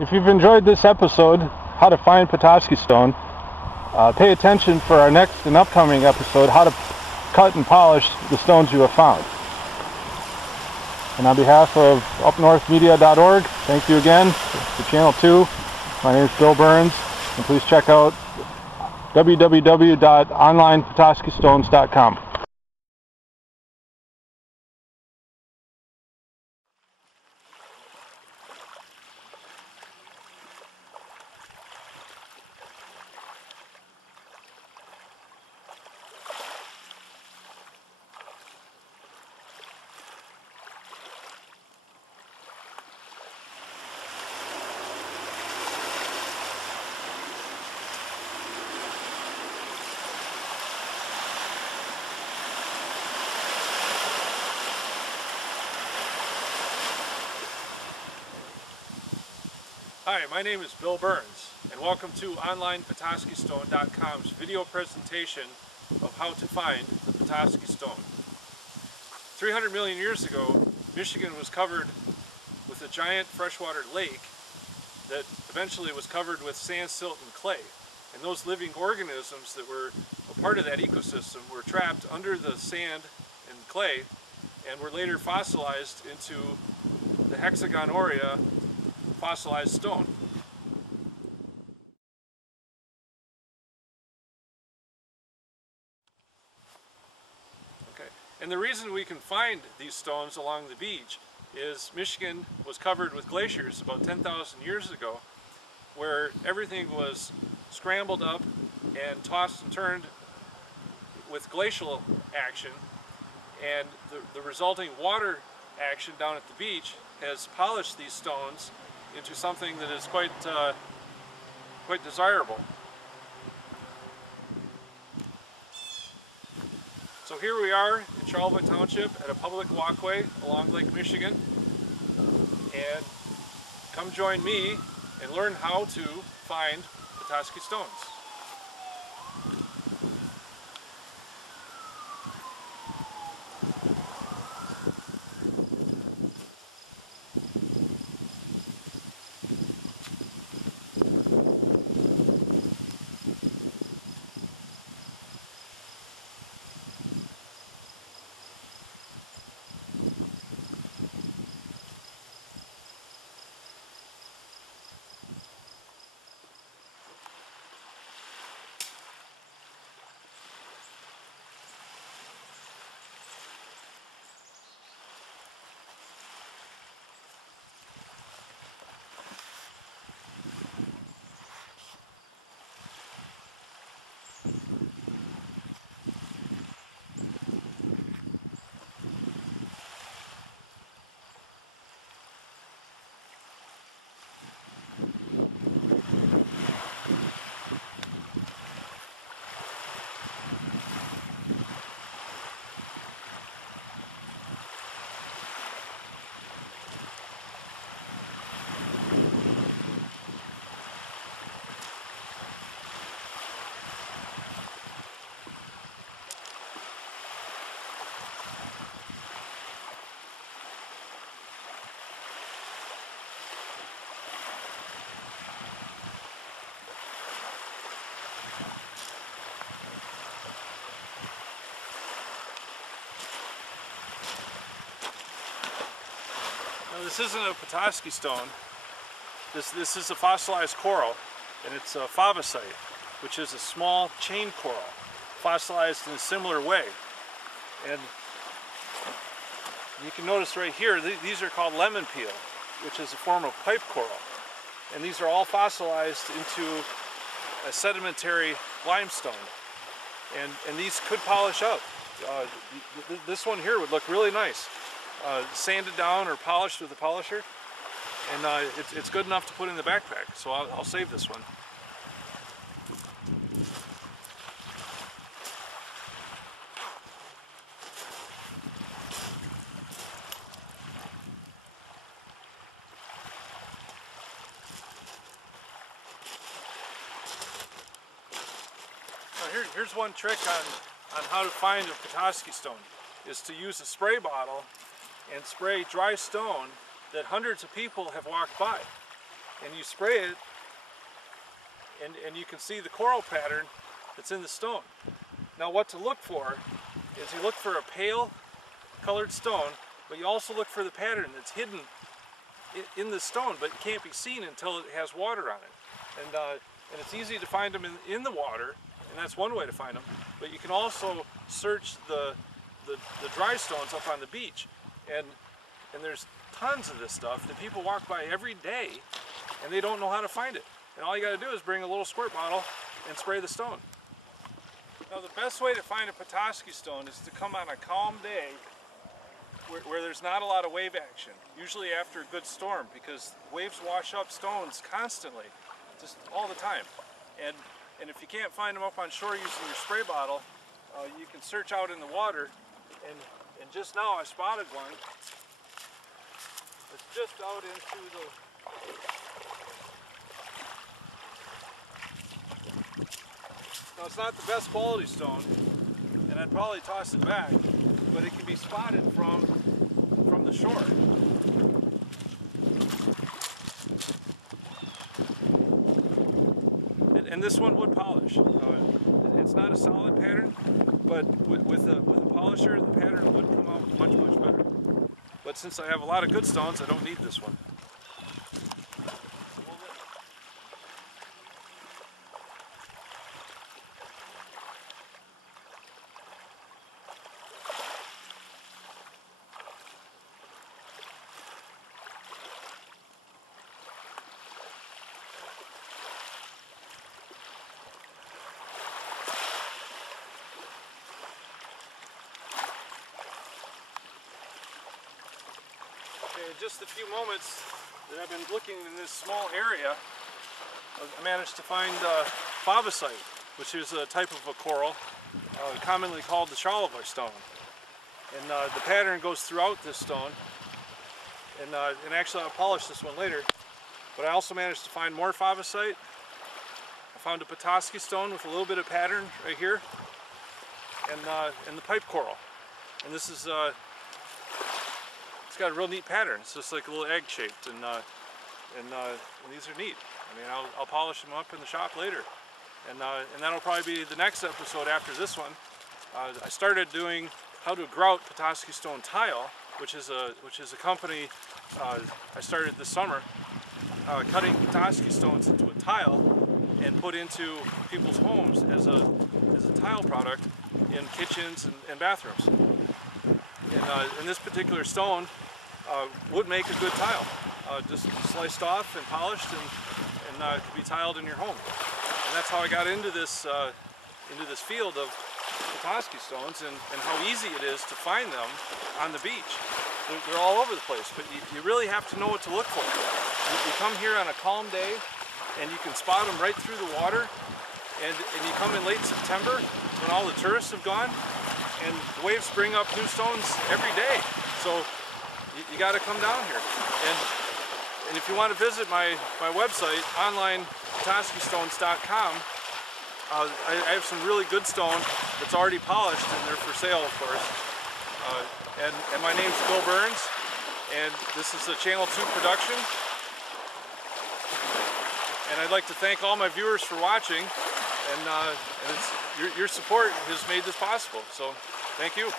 If you've enjoyed this episode, How to Find Petoskey Stone, pay attention for our next and upcoming episode, How to Cut and Polish the Stones you have found. And on behalf of upnorthmedia.org, thank you again for Channel 2. My name is Bill Burns, and please check out www.onlinepetoskeystones.com. Hi, my name is Bill Burns, and welcome to onlinepetoskeystone.com's video presentation of how to find the Petoskey Stone. 300 million years ago, Michigan was covered with a giant freshwater lake that eventually was covered with sand, silt, and clay. And those living organisms that were a part of that ecosystem were trapped under the sand and clay and were later fossilized into the Hexagonoria fossilized stone. Okay, and the reason we can find these stones along the beach is Michigan was covered with glaciers about 10,000 years ago, where everything was scrambled up and tossed and turned with glacial action, and the resulting water action down at the beach has polished these stones into something that is quite desirable. So here we are in Charlevoix Township at a public walkway along Lake Michigan, and come join me and learn how to find Petoskey stones. Now, this isn't a Petoskey stone. This is a fossilized coral, and it's a favosite, which is a small chain coral, fossilized in a similar way. And you can notice right here, these are called lemon peel, which is a form of pipe coral. And these are all fossilized into a sedimentary limestone. And these could polish up. This one here would look really nice. Sanded down or polished with a polisher, and it's good enough to put in the backpack, so I'll save this one. Now here's one trick on how to find a Petoskey stone, is to use a spray bottle and spray dry stone that hundreds of people have walked by. and you spray it, and you can see the coral pattern that's in the stone. Now what to look for is you look for a pale colored stone, but you also look for the pattern that's hidden in the stone, but it can't be seen until it has water on it. And it's easy to find them in the water, and that's one way to find them. But you can also search the dry stones up on the beach, and there's tons of this stuff that people walk by every day, and they don't know how to find it. And all you got to do is bring a little squirt bottle and spray the stone. Now the best way to find a Petoskey stone is to come on a calm day where there's not a lot of wave action, usually after a good storm, because waves wash up stones constantly, just all the time. And if you can't find them up on shore using your spray bottle, you can search out in the water, and just now I spotted one. It's just out into the... Now it's not the best quality stone, and I'd probably toss it back, but it can be spotted from the shore. And this one would polish. It's not a solid pattern, but with a polisher, the pattern would come out much, much better. But since I have a lot of good stones, I don't need this one. In just a few moments that I've been looking in this small area, I managed to find favosite, which is a type of a coral commonly called the Shalivar stone. And the pattern goes throughout this stone, and actually I'll polish this one later. But I also managed to find more favosite. I found a Petoskey stone with a little bit of pattern right here, and the pipe coral. And this is it's got a real neat pattern. It's just like a little egg shaped, and these are neat. I mean, I'll polish them up in the shop later, and that'll probably be the next episode after this one. I started doing how to grout Petoskey stone tile, which is a company I started this summer, cutting Petoskey stones into a tile and put into people's homes as a tile product in kitchens and bathrooms. And this particular stone would make a good tile, just sliced off and polished, and could be tiled in your home. And that's how I got into this field of Petoskey stones, and how easy it is to find them on the beach. They're all over the place, but you really have to know what to look for. You come here on a calm day, and you can spot them right through the water, and you come in late September when all the tourists have gone, and the waves bring up new stones every day. So you got to come down here. And if you want to visit my website, online, PetoskeyStones.com, I have some really good stone that's already polished, and they're for sale, of course. And my name's Bill Burns, and this is a Channel 2 production. And I'd like to thank all my viewers for watching, and your support has made this possible. So thank you.